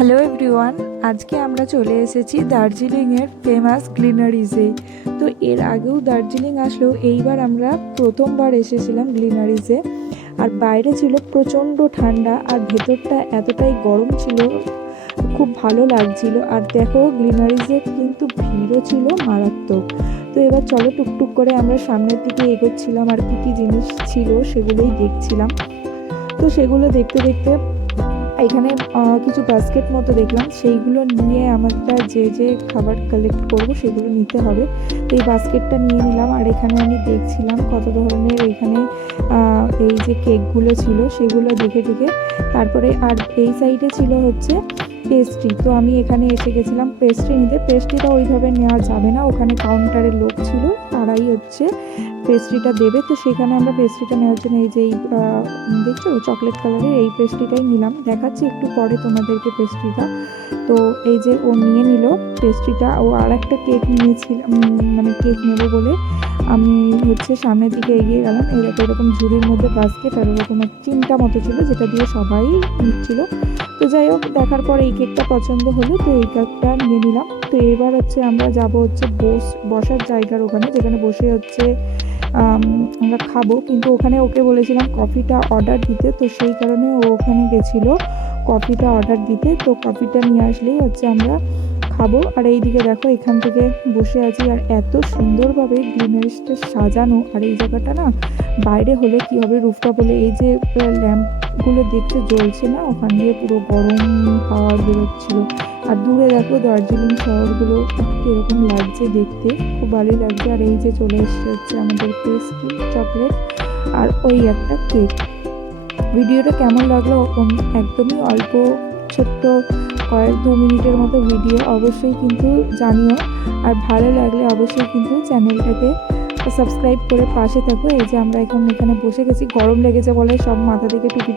Hello everyone, আজকে আমরা চলে এসেছি দার্জিলিংয়ের ফেমাস গ্লিনারিজে। তো এর আগেও দার্জিলিং আসলেও এইবার আমরা প্রথমবার এসেছিলাম গ্লিনারিজে। আর বাইরে ছিল প্রচণ্ড ঠান্ডা আর ভেতরটা এতটাই গরম ছিল, খুব ভালো লাগছিল। আর দেখো গ্লিনারিজে কিন্তু ভিড়ও ছিল মারাত্মক। তো এবার চলো টুকটুক করে আমরা সামনের দিকে এগোচ্ছিলাম আর কী জিনিস ছিল সেগুলোই দেখছিলাম। তো সেগুলো দেখতে দেখতে এখানে কিছু বাস্কেট মতো দেখলাম, সেইগুলো নিয়ে আমরা যে খাবার কালেক্ট করব সেগুলো নিতে হবে। তো এই বাস্কেটটা নিয়ে নিলাম আর এখানে আমি দেখছিলাম কত ধরনের এখানে এই যে কেকগুলো ছিল সেগুলো দেখে তারপরে আর এই সাইডে ছিল হচ্ছে পেস্ট্রি। তো আমি এখানে এসে গেছিলাম পেস্ট্রি নিতে। পেস্ট্রিটা ওইভাবে নেওয়া যাবে না, ওখানে কাউন্টারের লোক ছিল, তারাই হচ্ছে পেস্ট্রিটা দেবে। তো সেখানে আমরা পেস্ট্রিটা নেওয়ার জন্য এই যে দেখছো চকলেট কালারের এই পেস্ট্রিটাই নিলাম, দেখাচ্ছি একটু পরে তোমাদেরকে পেস্ট্রিটা। তো এই যে ও নিয়ে নিল পেস্ট্রিটা, ও আর একটা কেক নিয়েছিলাম, মানে কেক নেবো বলে আমি হচ্ছে সামনের দিকে এগিয়ে গেলাম। এরকম ঝুড়ির মধ্যে বাস্কেট আর এরকম এক চিমটা মতো ছিল যেটা দিয়ে সবাই নিচ্ছিল। তো যাই হোক, দেখার পর এই কেকটা পছন্দ হলো, তো এই কেকটা নিয়ে নিলাম। তো এবার হচ্ছে আমরা যাব হচ্ছে বসার জায়গার ওখানে, যেখানে বসে হচ্ছে আমরা খাবো। কিন্তু ওখানে ওকে বলেছিলাম কফিটা অর্ডার দিতে, তো সেই কারণে ও ওখানে গেছিলো কফিটা অর্ডার দিতে। তো কফিটা নিয়ে আসলেই হচ্ছে আমরা খাবো। আর এইদিকে দেখো এখান থেকে বসে আছি আর এত সুন্দরভাবে গ্রিনারিসটা সাজানো। আর এই জায়গাটা না বাইরে হলে কি হবে, রুফটপ হলে এই যে ল্যাম্পগুলো দেখতে জ্বলছে না, ওখান দিয়ে পুরো গরম হাওয়া বেরোচ্ছিলো। আর দূরে দেখো দার্জিলিং শহরগুলো কীরকম লাগছে দেখতে, খুব ভালোই লাগছে। আর এই যে চলে এসছে হচ্ছে আমাদের পেস্ট্রি চকলেট আর ওই একটা কেক। ভিডিওটা কেমন লাগলো একদমই অল্প ছোট্ট 2 মিনিটের মতো ভিডিও, অবশ্যই কিন্তু জানিও। আর ভালো লাগলে অবশ্যই কিন্তু চ্যানেলটাকে সাবস্ক্রাইব করে পাশে থাকো। এই যে আমরা এখানে বসে গেছি, গরম লেগেছে বলে সব মাথা থেকে টুপি